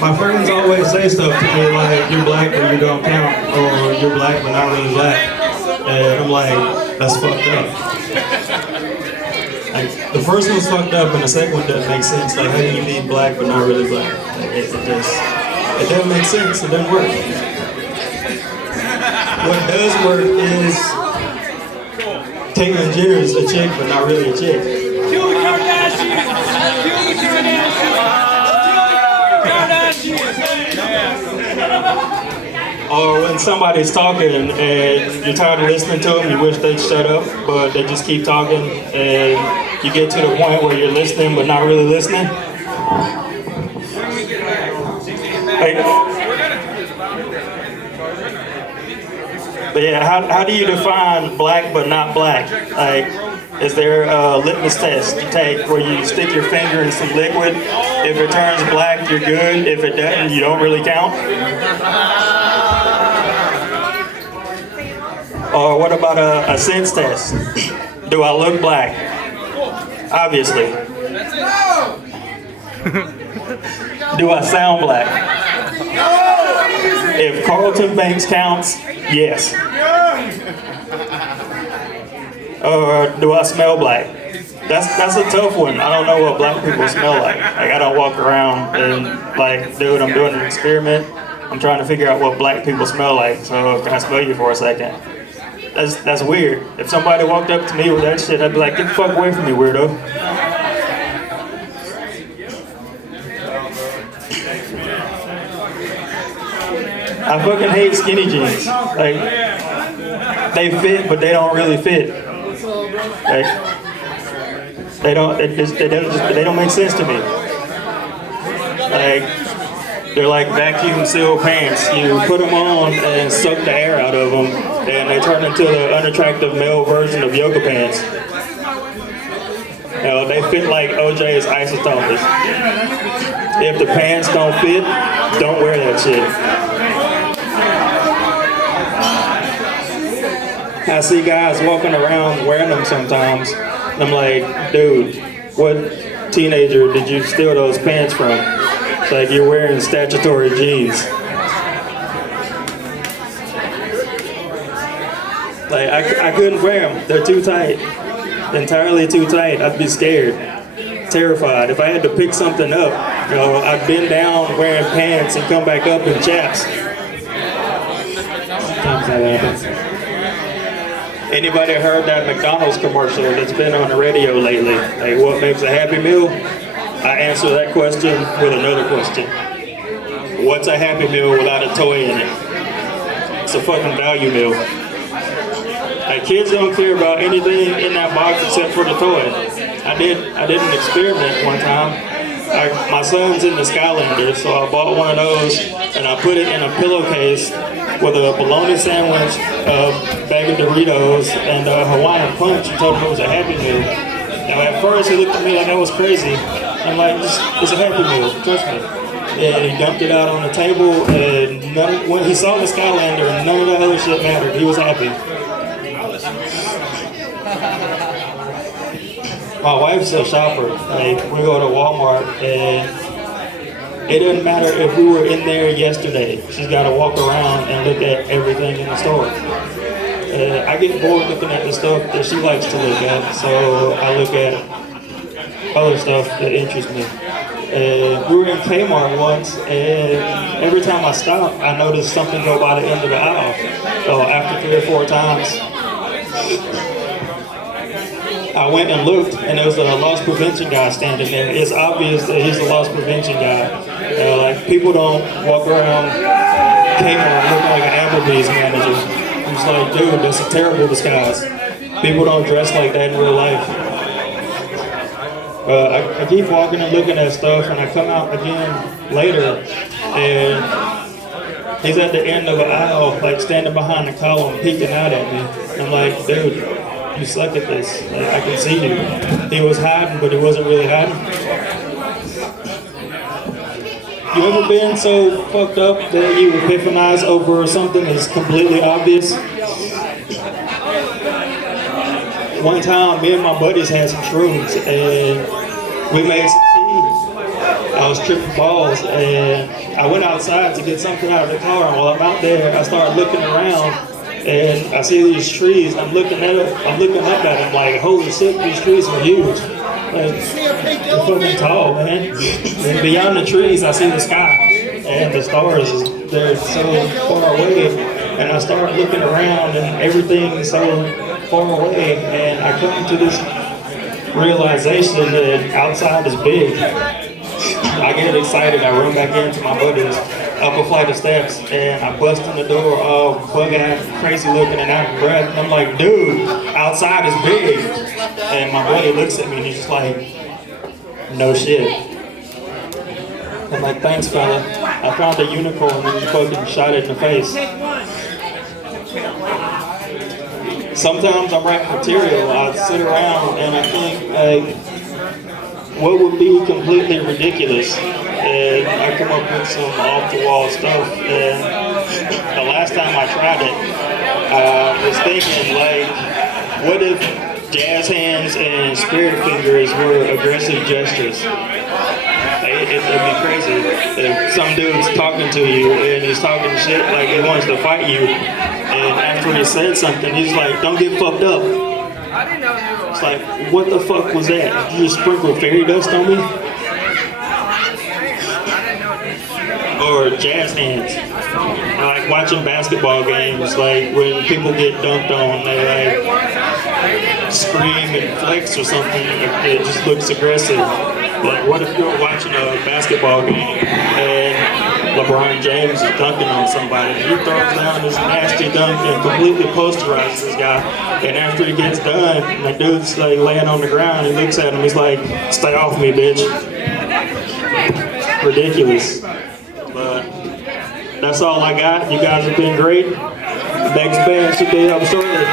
My friends always say stuff to me like, you're black but you don't count, or you're black but not really black. And I'm like, that's fucked up. Like, the first one's fucked up and the second one doesn't make sense. Like, how do you be black but not really black? Like, it doesn't make sense, it doesn't work. What does work is Caitlyn Jenner's a chick but not really a chick. Kill the Kardashians! Kill the Kardashians! Or when somebody's talking and you're tired of listening to them, you wish they'd shut up, but they just keep talking, and you get to the point where you're listening but not really listening. But yeah, how do you define black but not black? Like, is there a litmus test you take where you stick your finger in some liquid? If it turns black, you're good. If it doesn't, you don't really count? Or what about a sense test? Do I look black? Obviously. Do I sound black? If Carlton Banks counts, yes. Or do I smell black? That's a tough one. I don't know what black people smell like. Like, I don't walk around and like, dude, I'm doing an experiment. I'm trying to figure out what black people smell like. So can I smell you for a second? That's weird. If somebody walked up to me with that shit, I'd be like, get the fuck away from me, weirdo. I fucking hate skinny jeans. Like, they fit, but they don't really fit. Like, they don't make sense to me. Like, they're like vacuum seal pants. You put them on and suck the air out of them, and they turn into the unattractive male version of yoga pants. You know, they fit like OJ's isotoners. If the pants don't fit, don't wear that shit. I see guys walking around wearing them sometimes. I'm like, dude, what teenager did you steal those pants from? It's like you're wearing statutory jeans. Like, I couldn't wear them. They're too tight. Entirely too tight. I'd be scared. Terrified. If I had to pick something up, you know, I'd bend down wearing pants and come back up in chaps. Sometimes that happens. Anybody heard that McDonald's commercial that's been on the radio lately? Like, what makes a Happy Meal? I answer that question with another question. What's a Happy Meal without a toy in it? It's a fucking value meal. Like, kids don't care about anything in that box except for the toy. I did an experiment one time. My son's in the Skylander, so I bought one of those and I put it in a pillowcase with a bologna sandwich, a bag of Doritos, and a Hawaiian Punch, and told him it was a Happy Meal. Now at first he looked at me like I was crazy. I'm like, it's a Happy Meal, trust me. And he dumped it out on the table, and when he saw the Skylander and none of that other shit mattered, he was happy. My wife's a shopper. Like, we go to Walmart, and it doesn't matter if we were in there yesterday. She's got to walk around and look at everything in the store. I get bored looking at the stuff that she likes to look at, so I look at other stuff that interests me. We were in Kmart once, and every time I stop, I notice something go by the end of the aisle. So after 3 or 4 times, I went and looked, and there was a loss prevention guy standing there. It's obvious that he's the loss prevention guy. Like, people don't walk around Kmart looking like an Applebee's manager. I'm just like, dude, that's a terrible disguise. People don't dress like that in real life. I keep walking and looking at stuff, and I come out again later, and he's at the end of an aisle, like standing behind the column, peeking out at me. I'm like, dude, you suck at this. Like, I can see you. He was hiding, but he wasn't really hiding. You ever been so fucked up that you epiphanize over something that's completely obvious? One time, me and my buddies had some shrooms, and We made some tea. I was tripping balls, and I went outside to get something out of the car. And while I'm out there, I started looking around, and I see these trees. I'm looking up at them like, holy shit, these trees are huge. Like, they're fucking tall, man. And beyond the trees, I see the sky, and the stars. They're so far away. And I started looking around, and everything's so far away. And I come to this realization that outside is big. I get excited, I run back into my buddies up a flight of steps, and I bust in the door all bug-eyed, crazy looking and out of breath, and I'm like, dude, outside is big. And my buddy looks at me and he's just like, no shit. I'm like, thanks fella, I found a unicorn and you fucking shot it in the face. Sometimes I'm writing material, I sit around and I think, like, what would be completely ridiculous? And I come up with some off-the-wall stuff. And the last time I tried it, I was thinking, like, what if jazz hands and spirit fingers were aggressive gestures? It'd be crazy if some dude's talking to you and he's talking shit like he wants to fight you, and after he said something, he's like, don't get fucked up. It's like, what the fuck was that? Did you just sprinkle fairy dust on me? Or jazz hands. Like watching basketball games, like when people get dunked on, they like scream and flex or something. It just looks aggressive. Like, what if you're watching a basketball game and LeBron James is dunking on somebody? He throws down this nasty dunk and completely posterizes this guy. And after he gets done, the dude's like laying on the ground. He looks at him. He's like, "Stay off me, bitch." Ridiculous. But that's all I got. You guys have been great. Next band should be up shortly.